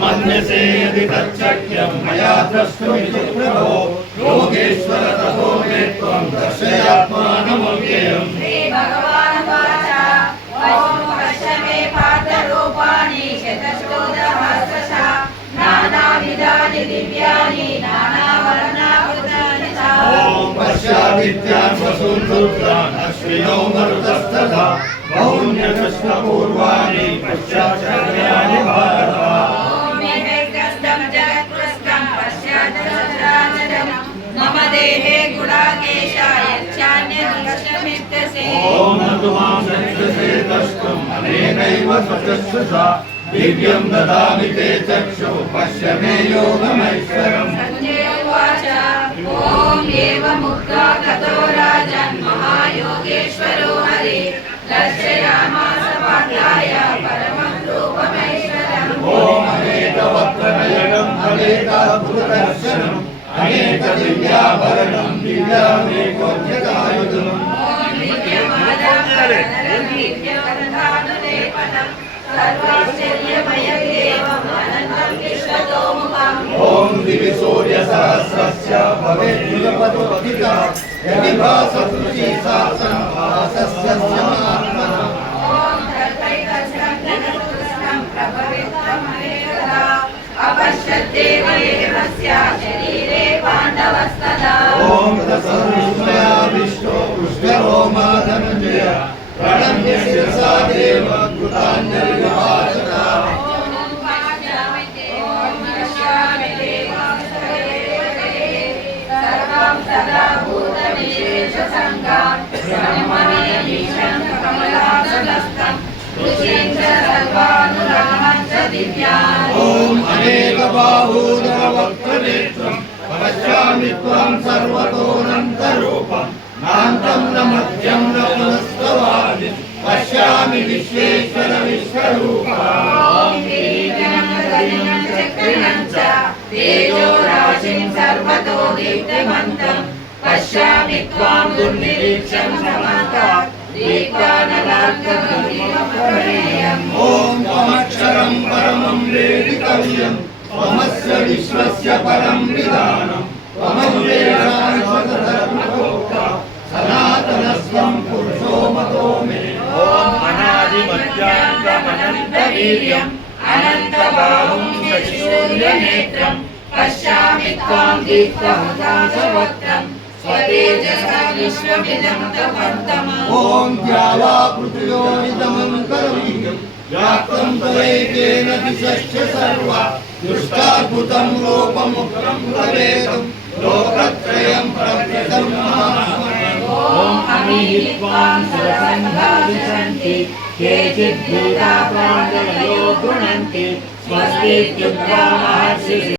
मन्यसे यदि तच्छक्यं मया द्रष्टुमिति प्रभो योगेश्वर ततो मे त्वं दर्शयात्मानमव्ययम्। श्री भगवान् वाचा वैष्णु पश्य मे पार्थरूपाणि शतशोधसहस्रशः नानाविधानि दिव्यानि नानावर्णाकृतानि च। ॐ पश्यादित्यान् वसून् रुद्रान् अश्विनौ मरुतस्तथा बहुन्यदृष्टपूर्वाणि पश्चाच्चर्याणि भारत। ॐ मेघस्तं जगत्कृष्णं पश्चाच्चराचरं मम देहे गुणाकेश यच्छान्यदृष्टमित्यसे। ॐ न तु मां शक्यसे द्रष्टुम् अनेनैव स्वचक्षुषा दिव्यं ददामि ते चक्षुः पश्य मे योगमैश्वरम्। सञ्जय उवाच ॐ एवमुक्त्वा ततो राजन् महायोगेश्वरो हरि दर्शयामास पार्थाय परमं रूपमैश्वरम्। ॐ अनेकवक्त्रनयनम् अनेकाद्भुतदर्शनम् अनेकदिव्याभरणम् दिव्यानेकोद्यतायुधम्। ॐ दिव्यमादाम्बरधरं दिव्यवरदानुलेपनं सर्वाश्चर्यमयं देवम् अनन्तं विश्वतोमुखम्। ॐ दिवि सूर्यसहस्रस्य भवेद्युगपदोदिता यदि भासतु सा भासस्य महात्मनः। ॐ तत्रैकस्थं जगत्कृष्णं प्रभवित्रमनेकदा अपश्यद्देव एवस्य शरीरे पाण्डवस्तदा। ॐ तस्मया विष्णो पुष्करोमा धनञ्जय प्रणम्य शिरसा देव कृताञ्जलिर्भाषता। सदा भूतविशेषसङ्गां ब्रह्मणीयमीशं कमलासनस्थं ऋषीन्द्र सर्वानुरागं च दिव्यान्। ॐ अनेकबाहूदरवक्त्रनेत्रं पश्यामि त्वां सर्वतोऽनन्तरूपं नान्तं न मध्यं न पुनस्तवामि पश्यामि विश्वेश्वर विश्वरूपा। ॐ किरीटिनं गदिनं चक्रिणं च तेजोराशिं सर्वतो दीप्तिमन्तं पश्यामि त्वां दुर्निरीक्षं समन्तात् दीप्तानलार्कगम्भीरमप्रमेयम्। ॐ त्वमक्षरं परमं वेदितव्यं त्वमस्य विश्वस्य परं विधानं त्वमव्ययशाश्वतधर्मगोप्ता सनातनस्त्वं पुरुषो मतो मे। ॐ अनादिमध्यान्तमनन्तवीर्यम् अनन्तबाहुं शशिसूर्यनेत्रं पश्यामि त्वां दीप्तहुताशवक्त्रं स्वतेजसा विश्वमिदं तपन्तम्। ॐ द्यावा पृथिव्योरिदमन्तरवीर्यं व्याप्तं त्वयैकेन दिशश्च सर्वा दृष्टाद्भुतं रूपमुग्रं प्रवेदं लोकत्रयं प्रवृतं महात्मने। ॐ अमीहि त्वां सुरसङ्घा विशन्ति केचिद्भूता प्राञ्जलयो गृह्णन्ति स्वस्तीत्युक्त्वा महर्षिः।